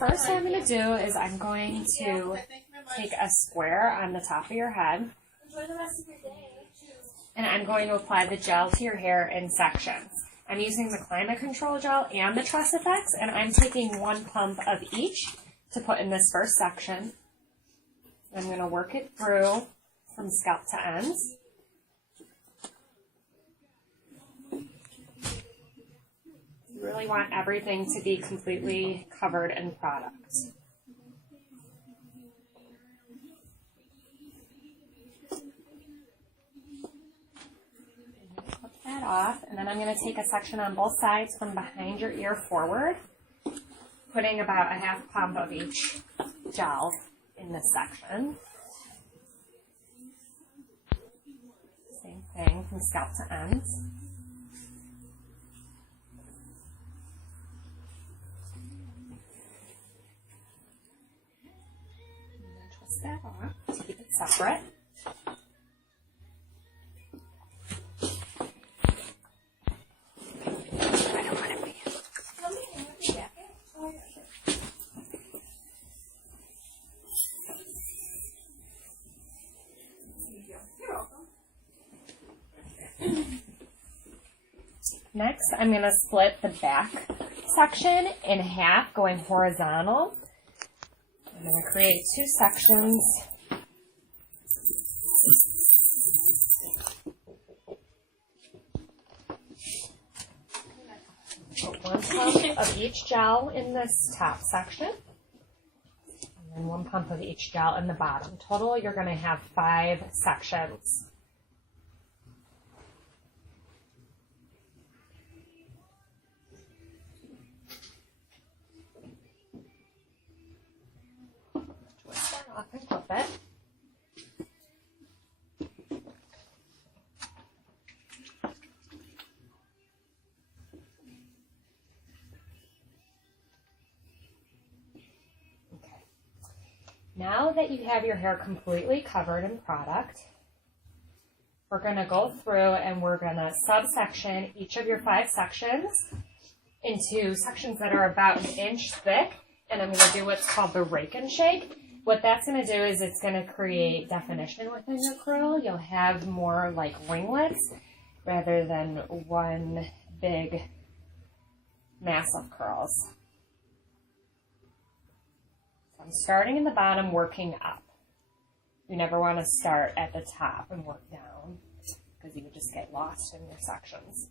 first thing I'm going to do is I'm going to take a square on the top of your head, and I'm going to apply the gel to your hair in sections. I'm using the Climate Control Gel and the Trust Effects, and I'm taking 1 pump of each to put in this first section. I'm going to work it through from scalp to ends. You really want everything to be completely covered in product. Clip that off, and then I'm going to take a section on both sides from behind your ear forward, putting about a half pump of each gel in this section. Same thing from scalp to ends. That off to keep it separate. I don't want it big. Next, I'm going to split the back section in half, going horizontal. I'm going to create 2 sections. Put 1 pump of each gel in this top section, and then 1 pump of each gel in the bottom. Total, you're going to have 5 sections. Off and clip it. Okay. Now that you have your hair completely covered in product, we're going to go through and we're going to subsection each of your 5 sections into sections that are about 1 inch thick, and I'm going to do what's called the rake and shake. What that's going to do is it's going to create definition within your curl. You'll have more like ringlets rather than one big mass of curls. So I'm starting in the bottom, working up. You never want to start at the top and work down because you would just get lost in your sections.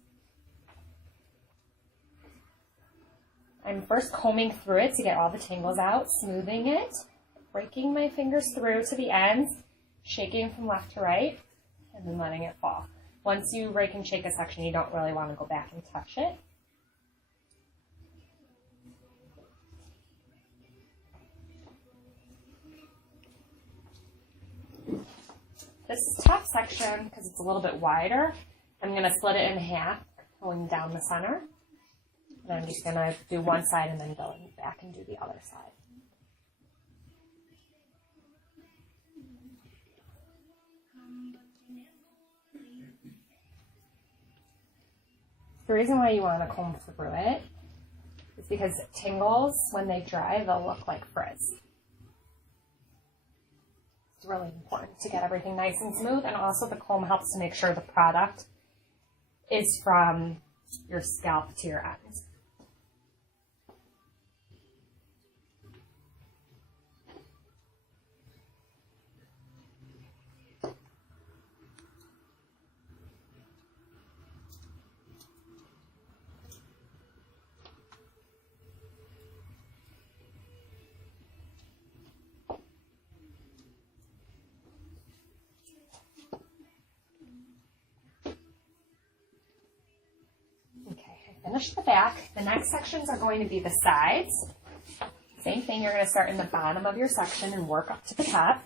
I'm first combing through it to get all the tangles out, smoothing it, breaking my fingers through to the ends, shaking from left to right, and then letting it fall. Once you rake and shake a section, you don't really want to go back and touch it. This top section, because it's a little bit wider, I'm going to split it in half, going down the center. And I'm just going to do one side and then go back and do the other side. The reason why you want to comb through it is because tangles, when they dry, they'll look like frizz. It's really important to get everything nice and smooth, and also the comb helps to make sure the product is from your scalp to your ends. Finish the back. The next sections are going to be the sides. Same thing, you're going to start in the bottom of your section and work up to the top.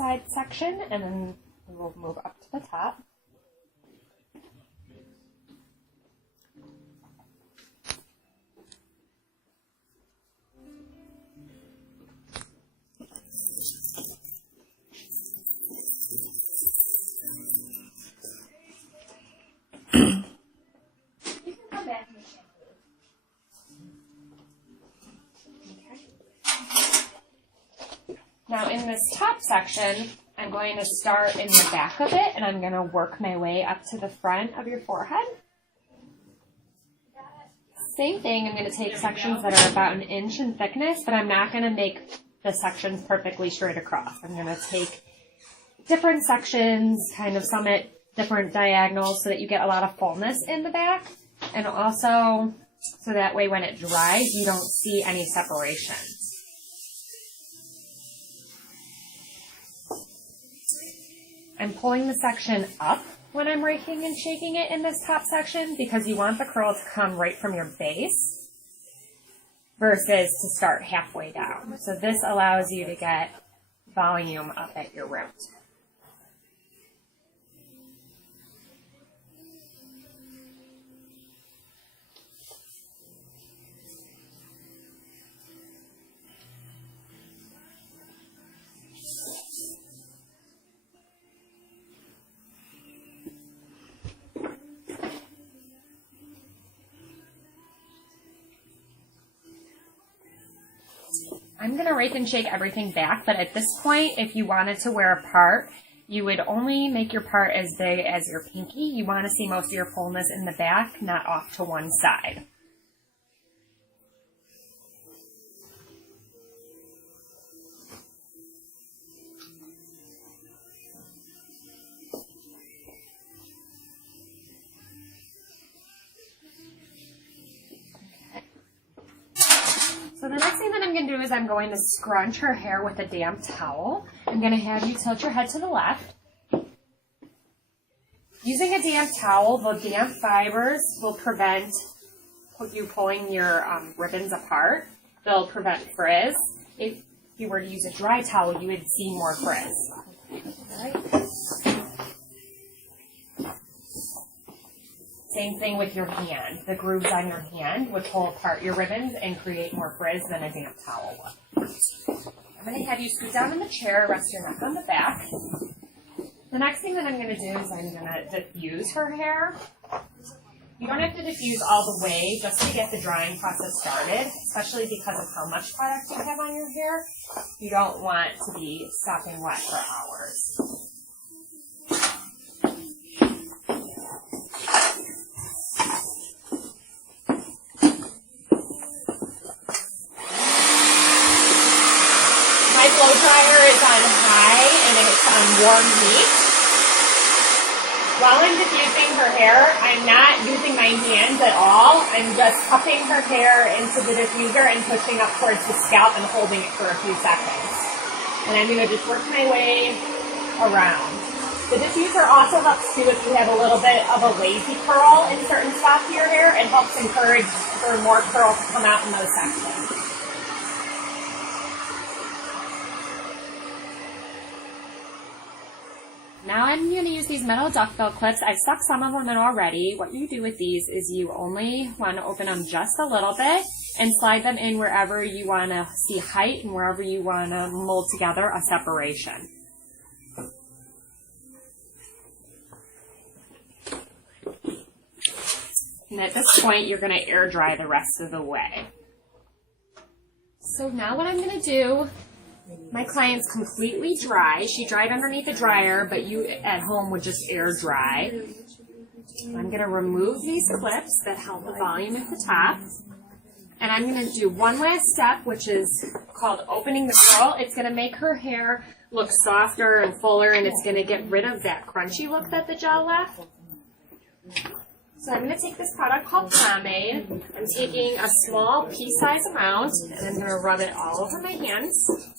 side section, and then we'll move up to the top. Now in this top section, I'm going to start in the back of it, and I'm going to work my way up to the front of your forehead. Same thing, I'm going to take sections that are about 1 inch in thickness, but I'm not going to make the sections perfectly straight across. I'm going to take different sections, kind of some at different diagonals so that you get a lot of fullness in the back, and also so that way when it dries, you don't see any separation. I'm pulling the section up when I'm raking and shaking it in this top section because you want the curl to come right from your base versus to start halfway down. So this allows you to get volume up at your root. I'm going to rake and shake everything back, but at this point, if you wanted to wear a part, you would only make your part as big as your pinky. You want to see most of your fullness in the back, not off to one side. So the next thing that I'm going to do is I'm going to scrunch her hair with a damp towel. I'm going to have you tilt your head to the left. Using a damp towel, the damp fibers will prevent you pulling your ribbons apart. They'll prevent frizz. If you were to use a dry towel, you would see more frizz. Right. Same thing with your hand. The grooves on your hand would pull apart your ribbons and create more frizz than a damp towel would. I'm going to have you scoot down in the chair, rest your neck on the back. The next thing that I'm going to do is I'm going to diffuse her hair. You don't have to diffuse all the way just to get the drying process started, especially because of how much product you have on your hair. You don't want to be sopping wet for hours. My blow dryer is on high and it's on warm heat. While I'm diffusing her hair, I'm not using my hands at all. I'm just cupping her hair into the diffuser and pushing up towards the scalp and holding it for a few seconds. And I'm going to just work my way around. The diffuser also helps too if you have a little bit of a lazy curl in certain spots of your hair. It helps encourage for more curl to come out in those sections. Now I'm going to use these metal duckbill clips. I've stuck some of them in already. What you do with these is you only want to open them just a little bit and slide them in wherever you want to see height and wherever you want to mold together a separation. And at this point, you're going to air dry the rest of the way. So now what I'm going to do, my client's completely dry. She dried underneath the dryer, but you at home would just air dry. I'm going to remove these clips that held the volume at the top. And I'm going to do one last step, which is called opening the curl. It's going to make her hair look softer and fuller, and it's going to get rid of that crunchy look that the gel left. So I'm going to take this product called pomade. I'm taking a small pea-size amount, and I'm going to rub it all over my hands.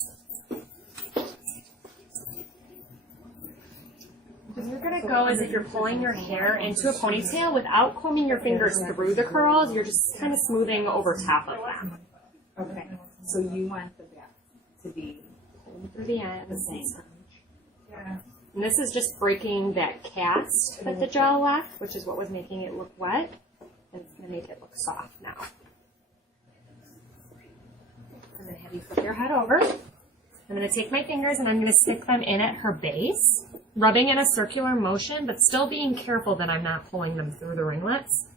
What you're going to go is if you're pulling your hair into a ponytail without combing your fingers through the curls, you're just kind of smoothing over top of them. Okay, so you want the back to be Pulled through the end. the same. And this is just breaking that cast that the gel left, which is what was making it look wet, and it's going to make it look soft now. I'm going to have you flip your head over. I'm going to take my fingers and I'm going to stick them in at her base, rubbing in a circular motion, but still being careful that I'm not pulling them through the ringlets.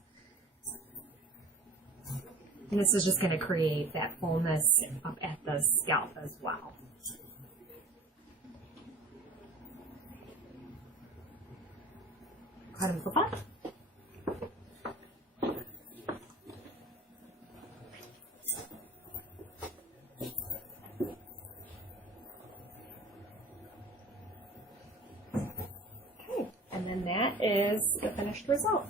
And this is just going to create that fullness up at the scalp as well. Go ahead and flip up. Okay, and then that is the finished result.